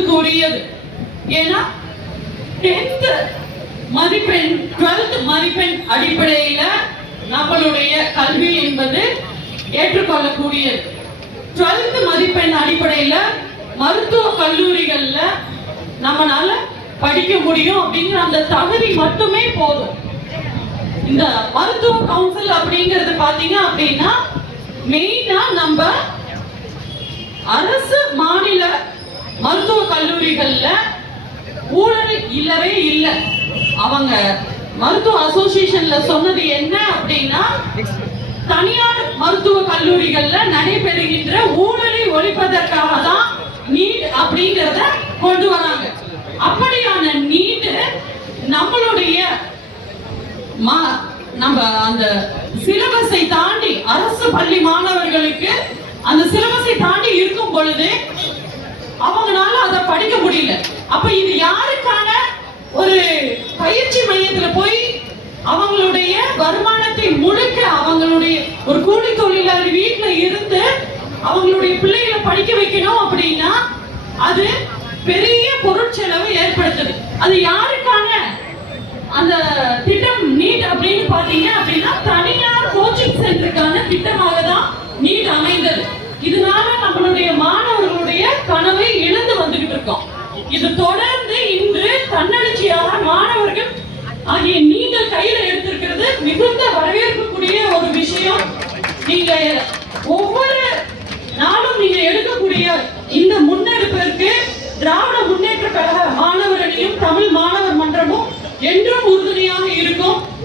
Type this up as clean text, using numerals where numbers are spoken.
உரியது. ஏன்னா 10th மதிப்பெண் 12th மதிப்பெண் அடிப்படையில நம்மளுடைய கல்வி என்பது ஏற்றுக்கொள்ளக்கூடியது. 12th மதிப்பெண் அடிப்படையில மருத்துவ கல்லூரிகள்ல நம்மளால படிக்க முடியும் அப்படிங்கிற அந்த தகுதி மட்டுமே போதும். இந்த மருத்துவ கவுன்சில் அப்படிங்கிறது பாத்தீங்க அப்படின்னா மெயினா நம்ம அரசு மாநில மருத்துவ கல்லூரிகள்ல ஊழல் இல்லவே இல்லை. அவங்க மருத்துவ அசோசியேஷன்ல சொன்னது என்ன அப்படின்னா தனியார் மருத்துவ கல்லூரிகள்ல நடைபெறுகின்ற ஊழலை ஒழிப்பதற்காக தான் நீட் அப்படிங்கறத கொண்டு வராங்க. அப்படியான நீட் நம்மளுடைய நம்ம அந்த சிலபஸை தாண்டி அரசு பள்ளி மாணவர்களுக்கு அந்த சிலபஸை தாண்டி இருக்கும் பொழுது அவங்களால அதை படிக்க முடியல. அப்ப இது யாருக்கான ஒரு பயிற்சி மையத்துல போய் அவங்களுடைய வருமானத்தை முழுக்க அவங்களுடைய ஒரு கூலி தொழிலாளி வீட்டுல இருந்து அவங்களுடைய பிள்ளைகளை படிக்க வைக்கணும் அப்படின்னா அது பெரிய பொருட்செலவு ஏற்படுத்துது. அது யாருக்கான அந்த திட்டம் நீட் அப்படின்னு பாத்தீங்க அப்படின்னா தனியார் கோச்சிங் சென்டருக்கான திட்டமாக தான் நீட் அமைந்தது. இதனால நம்மளுடைய மாணவர்களுடைய கனவை இழந்து வந்துகிட்டு இருக்கோம். இது தொடர்ந்து இன்று தன்னெழுச்சியாக மாணவர்கள் ஆகிய நீங்கள் கையில எடுத்திருக்கிறது மிகுந்த வரவேற்பு